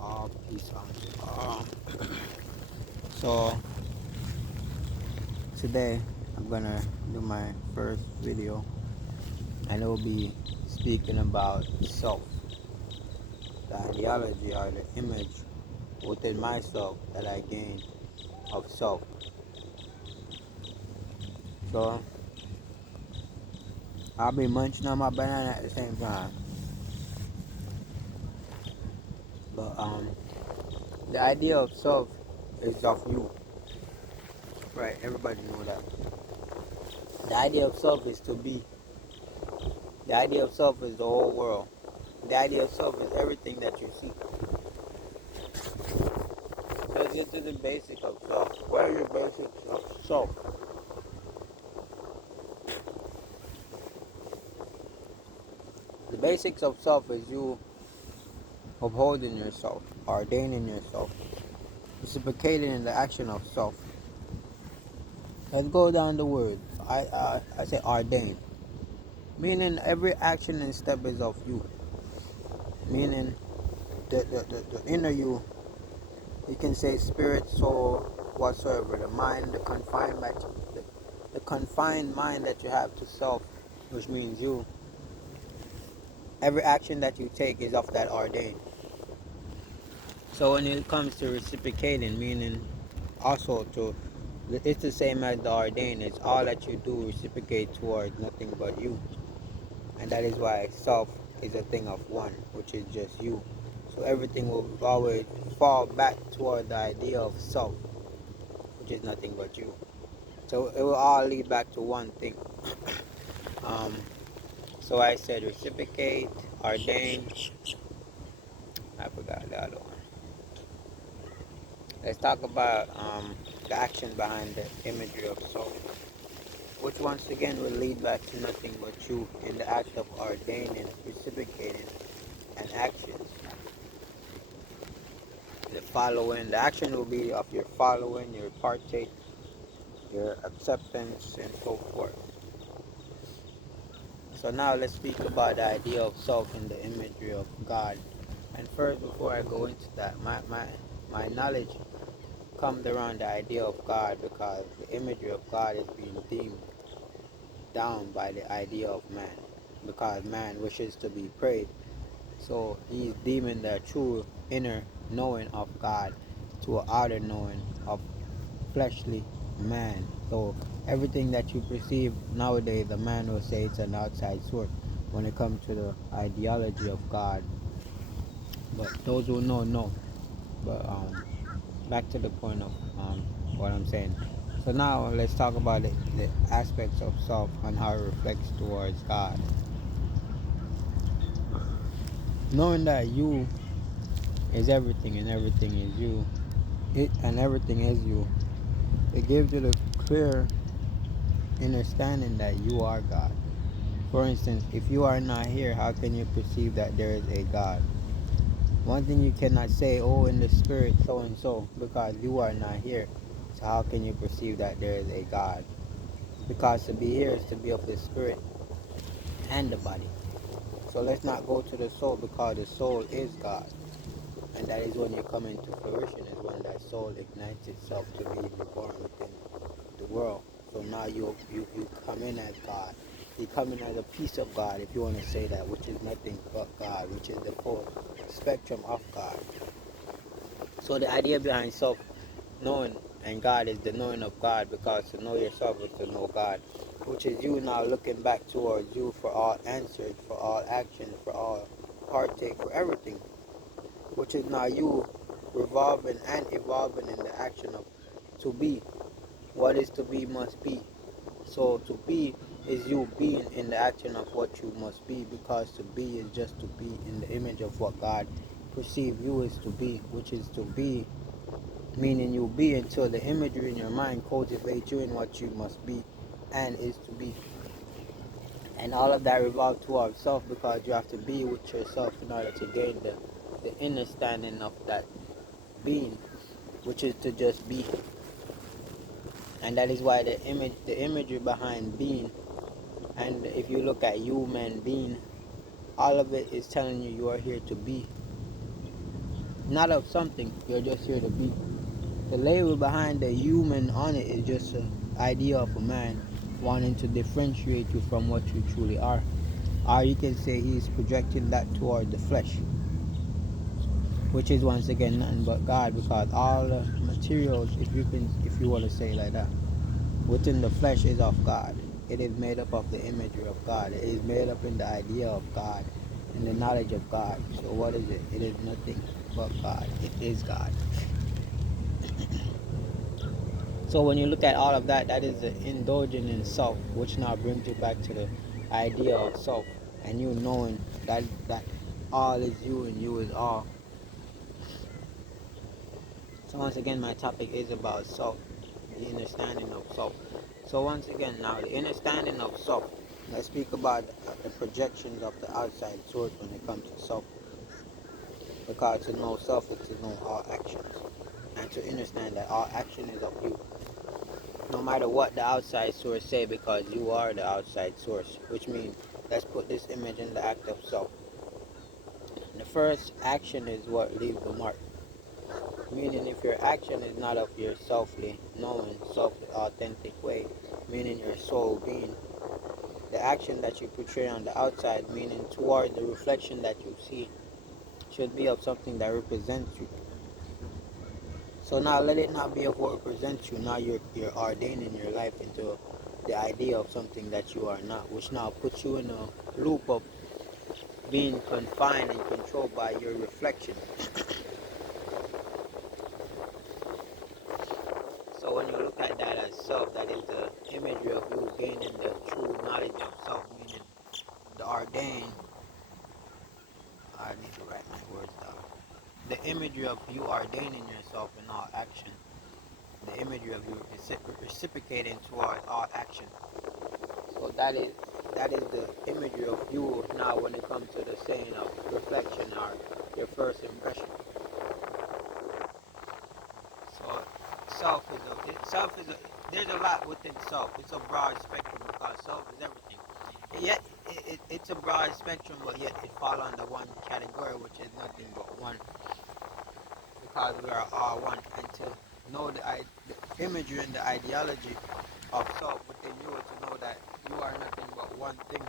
all peace unto all. So today I'm gonna do my first video, and it will be speaking about self, the ideology or the image within myself that I gained of self. So I'll be munching on my banana at the same time. But the idea of self is of you, right? Everybody know that. The idea of self is to be. The idea of self is the whole world. The idea of self is everything that you see. So let's get to the basic of self. What are your basics of self? The basics of self is you upholding yourself, ordaining yourself, reciprocating in the action of self. Let's go down the word. I say ordain, meaning every action and step is of you. Meaning the inner you. You can say spirit, soul, whatsoever. The mind, the confined mind that you have to self, which means you. Every action that you take is of that ordained. So when it comes to reciprocating, meaning also to, it's the same as the ordained. It's all that you do reciprocate towards nothing but you, and that is why self is a thing of one, which is just you. So everything will always fall back toward the idea of self, which is nothing but you. So it will all lead back to one thing. Um, so I said reciprocate, ordain. I forgot the other one. Let's talk about the action behind the imagery of soul, which once again will lead back to nothing but you in the act of ordaining, reciprocating, and actions. The following, the action will be of your following, your partake, your acceptance, and so forth. So now let's speak about the idea of self in the imagery of God. And first, before I go into that, my knowledge comes around the idea of God because the imagery of God is being deemed down by the idea of man. Because man wishes to be praised, so he's deeming the true inner knowing of God to an outer knowing of fleshly man. So everything that you perceive nowadays, the man will say it's an outside source when it comes to the ideology of God. But those who know. But back to the point of what I'm saying. So now let's talk about the aspects of self and how it reflects towards God. Knowing that you is everything and everything is you, and everything is you, it gives you the clear understanding that you are God. For instance, if you are not here, how can you perceive that there is a God? One thing you cannot say, oh, in the spirit, so and so, because you are not here. So how can you perceive that there is a God? Because to be here is to be of the spirit and the body. So let's not go to the soul because the soul is God. And that is when you come into fruition, is when that soul ignites itself to be reborn within the world. So now you come in as God. You come in as a piece of God, if you want to say that, which is nothing but God, which is the full spectrum of God. So the idea behind self knowing and God is the knowing of God, because to know yourself is to know God, which is you now looking back towards you for all answers, for all actions, for all partake, for everything, which is now you revolving and evolving in the action of to be. What is to be must be. So to be is you being in the action of what you must be, because to be is just to be in the image of what God perceive you is to be, which is to be, meaning you be until the imagery in your mind cultivates you in what you must be and is to be. And all of that revolves towards self, because you have to be with yourself in order to gain the understanding of that being, which is to just be. And that is why the imagery behind being, and if you look at human being, all of it is telling you you are here to be. not of something. You're just here to be. The label behind the human on it is just an idea of a man wanting to differentiate you from what you truly are. Or you can say he's projecting that toward the flesh, which is once again nothing but God, because all the materials, if you want to say it like that, within the flesh is of God. It is made up of the imagery of God. It is made up in the idea of God, in the knowledge of God. So what is it? It is nothing but God. It is God. So when you look at all of that, that is the indulging in self, which now brings you back to the idea of self, and you knowing that all is you and you is all. So once again, my topic is about self, the understanding of self. So once again, now the understanding of self. Let's speak about the projections of the outside source when it comes to self. Because to know self is to know all actions, and to understand that all action is of you. No matter what the outside source say, because you are the outside source, which means let's put this image in the act of self. The first action is what leaves the mark. Meaning if your action is not of your selfly knowing, selfly authentic way, meaning your soul being, the action that you portray on the outside, meaning toward the reflection that you see, should be of something that represents you. So now let it not be of what represents you. Now you're ordaining your life into the idea of something that you are not, which now puts you in a loop of being confined and controlled by your reflection. So when you look at that as self, that is the imagery of you gaining the true knowledge of self, meaning the ordained. I need to write my words down. The imagery of you ordaining yourself in all action. The imagery of you reciprocating toward all action. So that is the imagery of you now when it comes to the saying of reflection or your first impression. So self is a there's a lot within self. It's a broad spectrum because self is everything. Yet it's a broad spectrum, but yet it falls under one category, which is nothing but one, because we are all one. And to know the imagery and the ideology of self within you, to know that you are nothing but one thing,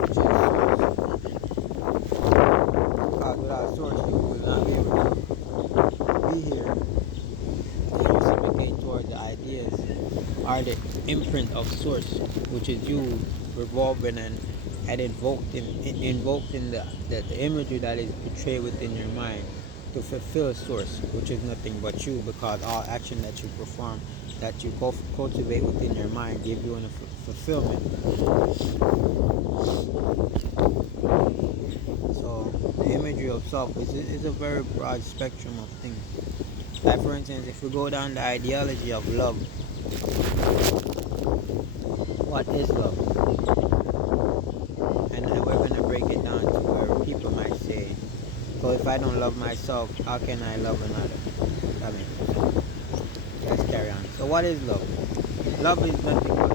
which is source. Because without source, you will not be able to be here and reciprocate towards the ideas or the imprint of source, which is you revolving and invoked in the imagery that is portrayed within your mind to fulfill source, which is nothing but you, because all action that you perform, that you cultivate within your mind, give you a fulfillment. So the imagery of self is a very broad spectrum of things. Like for instance, if we go down the ideology of love, what is love? And then we're gonna break it down to where people might say, so if I don't love myself, how can I love another? That makes no sense. Let's carry on. So what is love? Love is nothing but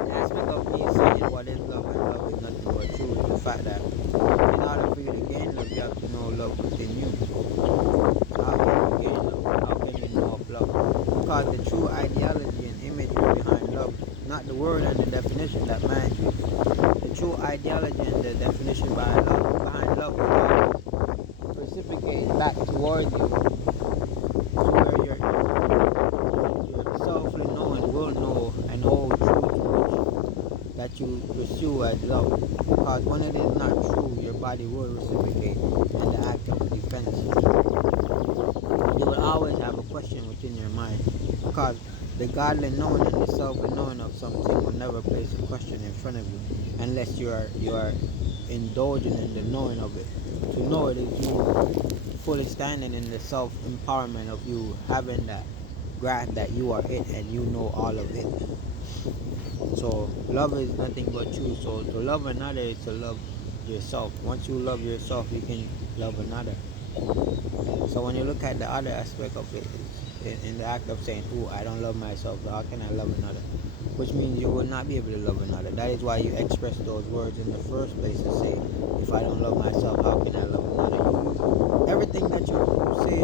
an aspect of me saying what is love, and love is nothing but true is the fact that in order for you to gain love, you have to know love within you. How can you gain love? How can you know of love? Because the true ideology and imagery behind love, not the word and the definition that man uses, the true ideology and the definition behind love will reciprocate back towards you, to where your selfly knowing will know and hold true to which that you pursue as love. Because when it is not true, your body will reciprocate in the act of defense. You will always have a question within your mind, because the godly knowing and the self knowing of something will never place a question in front of you unless you are indulging in the knowing of it. To know it is you fully standing in the self empowerment of you having that grasp that you are it and you know all of it. So love is nothing but you. So to love another is to love yourself. Once you love yourself, you can love another. So when you look at the other aspect of it, in the act of saying, "Oh, I don't love myself, so how can I love another?" which means you will not be able to love another. That is why you express those words in the first place and say, if I don't love myself, how can I love another? Everything that you say,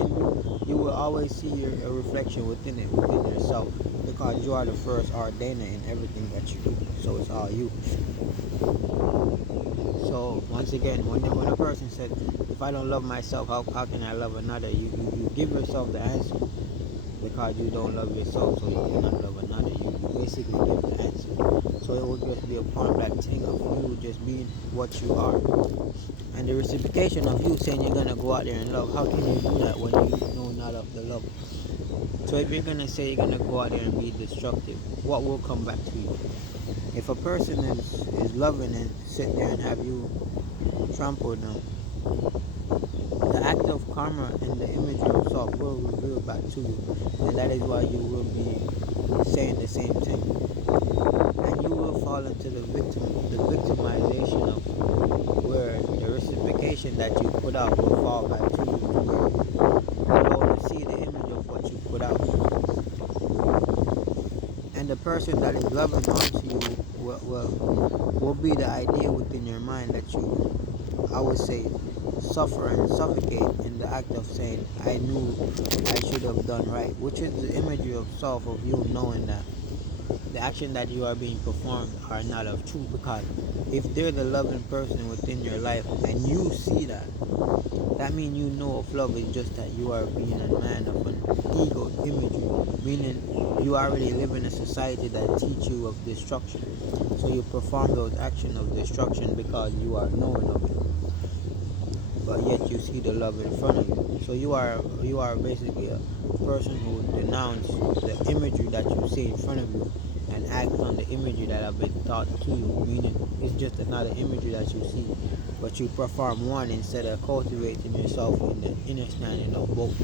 you will always see a reflection within it, within yourself, because you are the first ordainer in everything that you do. So it's all you. So once again, when a person said, if I don't love myself, how can I love another? You give yourself the answer, because you don't love yourself, so you cannot love another. You basically give the answer. So it will just be a point blank thing of you just being what you are. And the reciprocation of you saying you're gonna go out there and love, how can you do that when you know not of the love? So if you're gonna say you're gonna go out there and be destructive, what will come back to you? If a person is loving and sit there and have you trampled them, the act of karma and the image of self will reveal back to you, and that is why you will be saying the same thing, and you will fall into the victimization of where the reciprocation that you put out will fall back to you, where you only see the image of what you put out, and the person that is loving onto you will be the idea within your mind that you, I would say, suffer and suffocate in the act of saying, I knew I should have done right, which is the imagery of self, of you knowing that the action that you are being performed are not of truth. Because if they're the loving person within your life and you see that, that means you know of love is just that you are being a man of an ego imagery, meaning you already live in a society that teach you of destruction. So you perform those actions of destruction because you are knowing of it, but yet you see the love in front of you. So you are basically a person who denounce the imagery that you see in front of you and act on the imagery that have been taught to you, meaning it's just another imagery that you see, but you perform one instead of cultivating yourself in the understanding of both.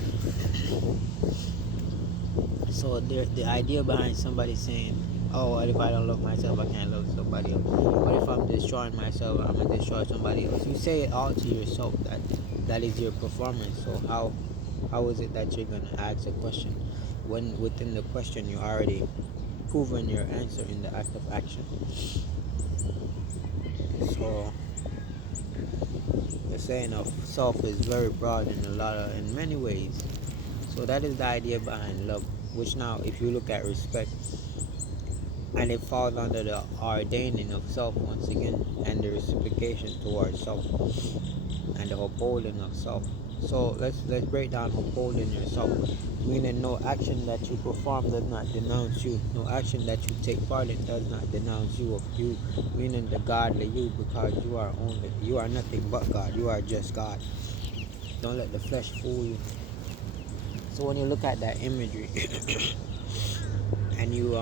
So the idea behind somebody saying, oh, what if I don't love myself, I can't love somebody else? What if I'm destroying myself, I'm going to destroy somebody else? You say it all to yourself, that is your performance. So how is it that you're going to ask a question when within the question you already proven your answer in the act of action? So the saying of self is very broad in many ways. So that is the idea behind love, which now if you look at respect, and it falls under the ordaining of self once again, and the reciprocation towards self, and the upholding of self. So let's break down upholding yourself, meaning no action that you perform does not denounce you, no action that you take part in does not denounce you of you, meaning the godly you, because you are nothing but God, you are just God. Don't let the flesh fool you. So when you look at that imagery and you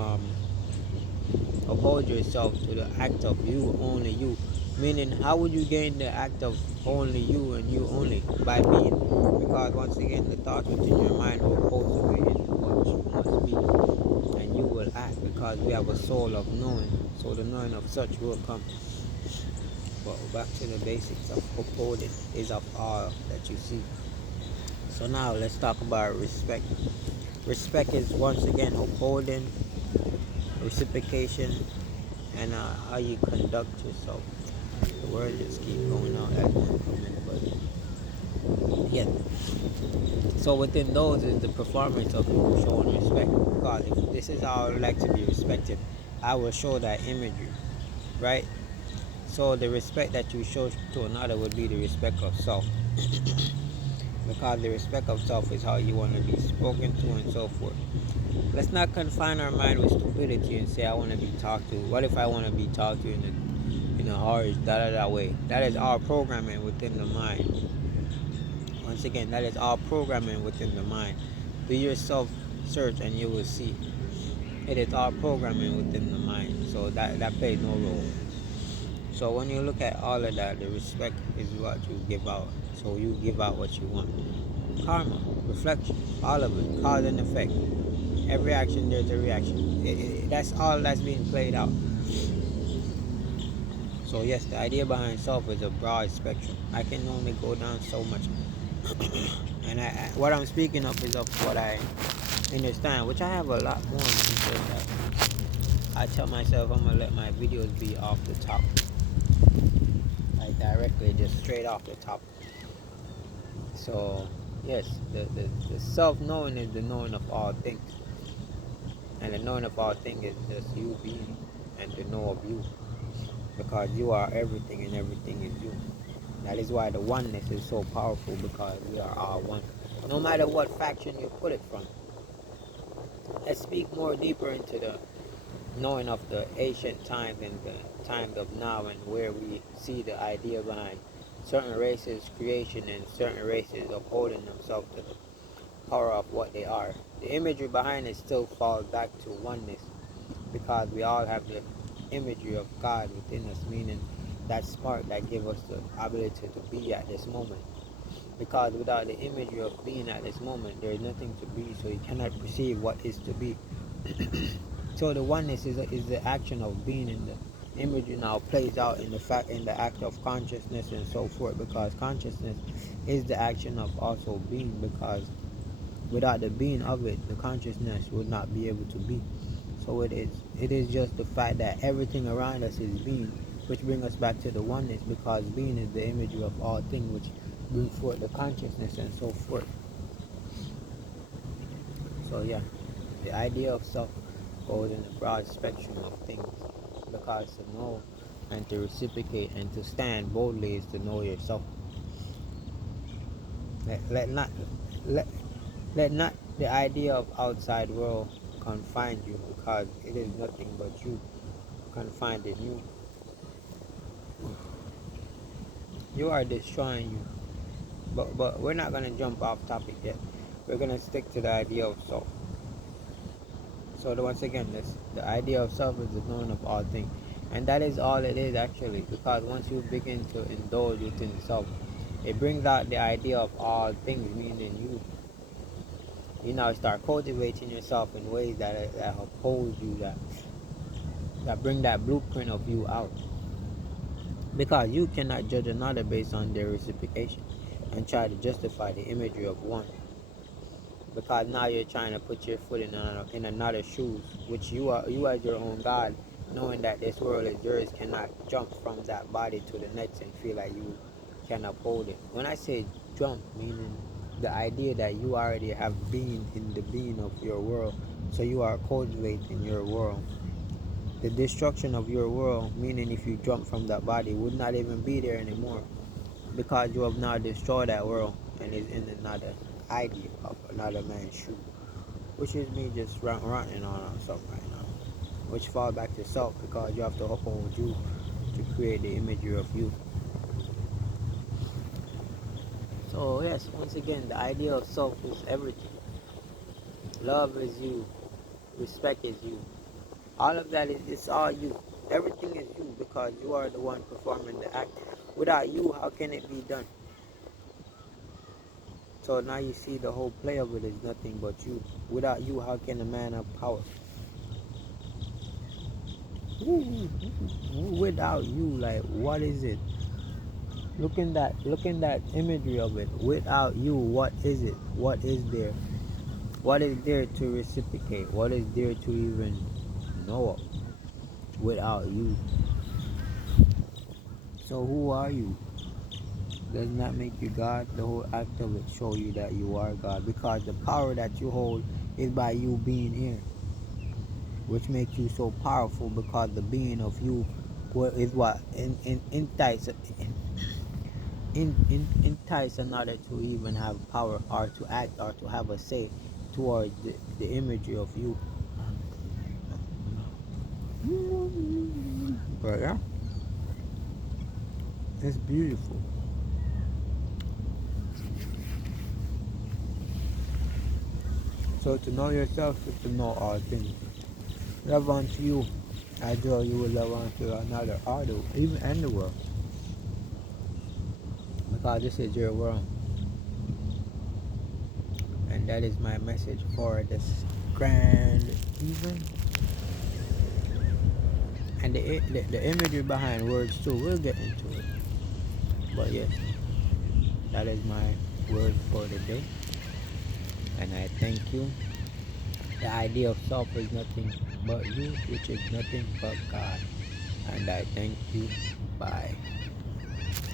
uphold yourself to the act of you, only you, meaning how would you gain the act of only you and you only? By being, because once again the thoughts within your mind will cultivate what you must be, and you will act, because we have a soul of knowing, so the knowing of such will come. But back to the basics of upholding is of all that you see. So now let's talk about respect. Respect is once again upholding, reciprocation, and how you conduct yourself. The word just keep going out as one coming, but yeah. So within those is the performance of you showing respect. Because if this is how I would like to be respected, I will show that imagery, right? So the respect that you show to another would be the respect of self. Because the respect of self is how you want to be spoken to and so forth. Let's not confine our mind with stupidity and say I want to be talked to. What if I want to be talked to in a harsh da way? That is all programming within the mind. Once again, that is all programming within the mind. Do your self search and you will see. It is all programming within the mind. So that plays no role. So when you look at all of that, the respect is what you give out. So you give out what you want. Karma, reflection, all of it, cause and effect. Every action, there's a reaction. That's all that's being played out. So yes, the idea behind self is a broad spectrum. I can only go down so much. And what I'm speaking of is of what I understand, which I have a lot more than that. I tell myself I'm gonna let my videos be off the top, like directly, just straight off the top. So yes, the self-knowing is the knowing of all things, and the knowing of all things is just you being and the know of you, because you are everything and everything is you. That is why the oneness is so powerful, because we are all one. No matter what faction you put it from. Let's speak more deeper into the knowing of the ancient times and the times of now, and where we see the idea behind certain races creation and certain races upholding themselves to the power of what they are. The imagery behind it still falls back to oneness, because we all have the imagery of God within us, meaning that spark that gives us the ability to be at this moment. Because without the imagery of being at this moment, there is nothing to be, so you cannot perceive what is to be. So the oneness is the action of being, in the imagery now plays out in the act of consciousness and so forth, because consciousness is the action of also being, because without the being of it, the consciousness would not be able to be. So it is just the fact that everything around us is being, which brings us back to the oneness, because being is the imagery of all things, which bring forth the consciousness and so forth. So yeah, the idea of self goes in a broad spectrum of things, because to know and to reciprocate and to stand boldly is to know yourself. Let not let, let not the idea of outside world confine you, because it is nothing but you confined in you. You are destroying you. But we're not gonna jump off topic yet. We're gonna stick to the idea of self. So once again, the idea of self is the knowing of all things, and that is all it is actually. Because once you begin to indulge within self, it brings out the idea of all things, meaning you. You now start cultivating yourself in ways that uphold you, that bring that blueprint of you out. Because you cannot judge another based on their reciprocation and try to justify the imagery of one. Because now you're trying to put your foot in another shoes, which you as your own God, knowing that this world is yours, cannot jump from that body to the next and feel like you can uphold it. When I say jump, meaning the idea that you already have been in the being of your world, so you are cultivating your world. The destruction of your world, meaning if you jump from that body, would not even be there anymore, because you have now destroyed that world and is in another idea of another man's shoe, which is me just ranting on something right now, which falls back to self, because you have to uphold you to create the imagery of you. So yes, once again, the idea of self is everything. Love is you, respect is you, all of that is it's all you. Everything is you, because you are the one performing the act. Without you, how can it be done? So now you see the whole play of it is nothing but you. Without you, how can a man have power? Without you, like, what is it? Look in that imagery of it. Without you, what is it? What is there? What is there to reciprocate? What is there to even know of without you? So who are you? Does not make you God. The whole act of it show you that you are God, because the power that you hold is by you being here, which makes you so powerful, because the being of you is what entice another to even have power, or to act, or to have a say towards the imagery of you. But yeah, it's beautiful. So to know yourself is to know all things. Love unto you as though you would love unto another, or even in the world, because this is your world. And that is my message for this grand evening. And the imagery behind words too, we'll get into it. But yes, that is my word for the day. And I thank you The idea of self is nothing but you, which is nothing but God. And I thank you. Bye.